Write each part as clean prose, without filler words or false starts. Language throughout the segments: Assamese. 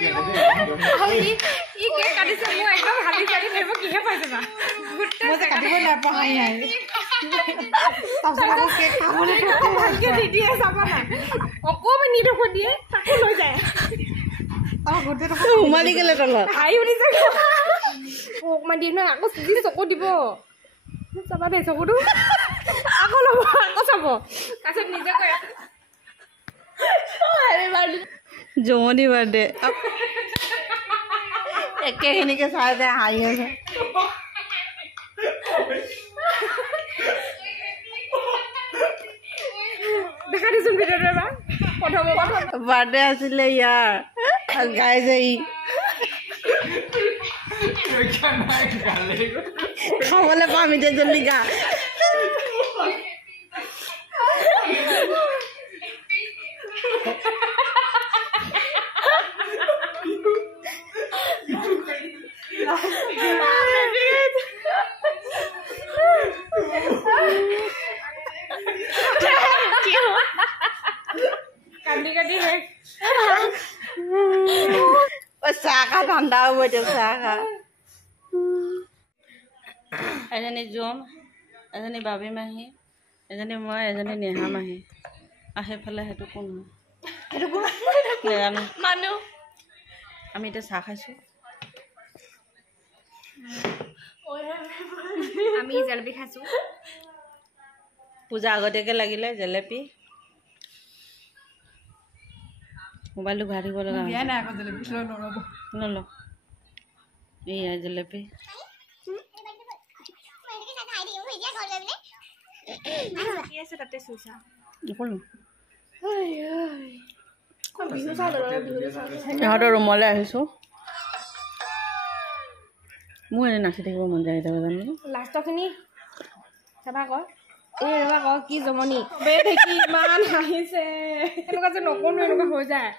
ই কেক কাটিছে মই একদম হালি চালি ধৰিব কিহে পাইছে না গুটে কাটিব নাপাই আই তাৰপিছত কেক খাবলৈ ভালকে দি দিয়ে চাবা না অকমান নি দেখো দিয়ে তাকো লৈ যায় গুটে উমালি গেলে তলত হাই উঠিছে অকমান দি নহয় আকৌ যি চকু দিব চাবা দে চকুটো আকৌ ল'ব আকৌ চাব তাৰপিছত নিজে কয় জমনি বাৰ্থডে একেখিনিকে চাই চাই হাঁহি আছে দেখা দিছোন ভিডিঅ'টো এবাৰ প্ৰথম বাৰ্থডে আছিলে ইয়াৰ গাই যে ই খাবলৈ পাম এতিয়া জলদি গা কান্দি কান্দি শেষ চাহ খা ঠাণ্ডা হ'ব এতিয়া চাহ খা এজনী জোম এজনী বাবী মাহী এজনী মই এজনী নেহা মাহী আৰু সেইফালে সেইটো কোন নাজানো মানুহ আমি এতিয়া চাহ খাইছোঁ আমি জেলেপি খাইছোঁ পূজা আগতীয়াকৈ লাগিলে জেলেপি মোবাইলটো ঘূৰাই থাকিব লগা নলওঁ এয়া জেলেপি ইহঁতৰ ৰুমলৈ আহিছোঁ মোৰ এনে নাচি থাকিব মন যায় এতিয়া জানো লাষ্টৰখিনি চাবা আকৌ এই ৰবা আকৌ কি জমনি দেখি ইমান হাঁহিছে এনেকুৱা যে নকৰো এনেকুৱা হৈ যায়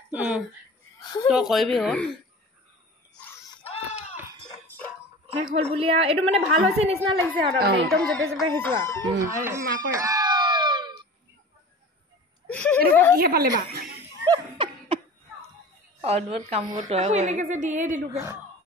তই কৰিবি অ শেষ হ'ল বুলি আৰু এইটো মানে ভাল হৈছে নিচিনা লাগিছে আৰু একদম জপে জপে আহিছো আৰু মাকৰ এনেকুৱা কিহে পালে বা অদ্ভুত কামবোৰ তই এনেকৈ যে দিয়ে দিলোগৈ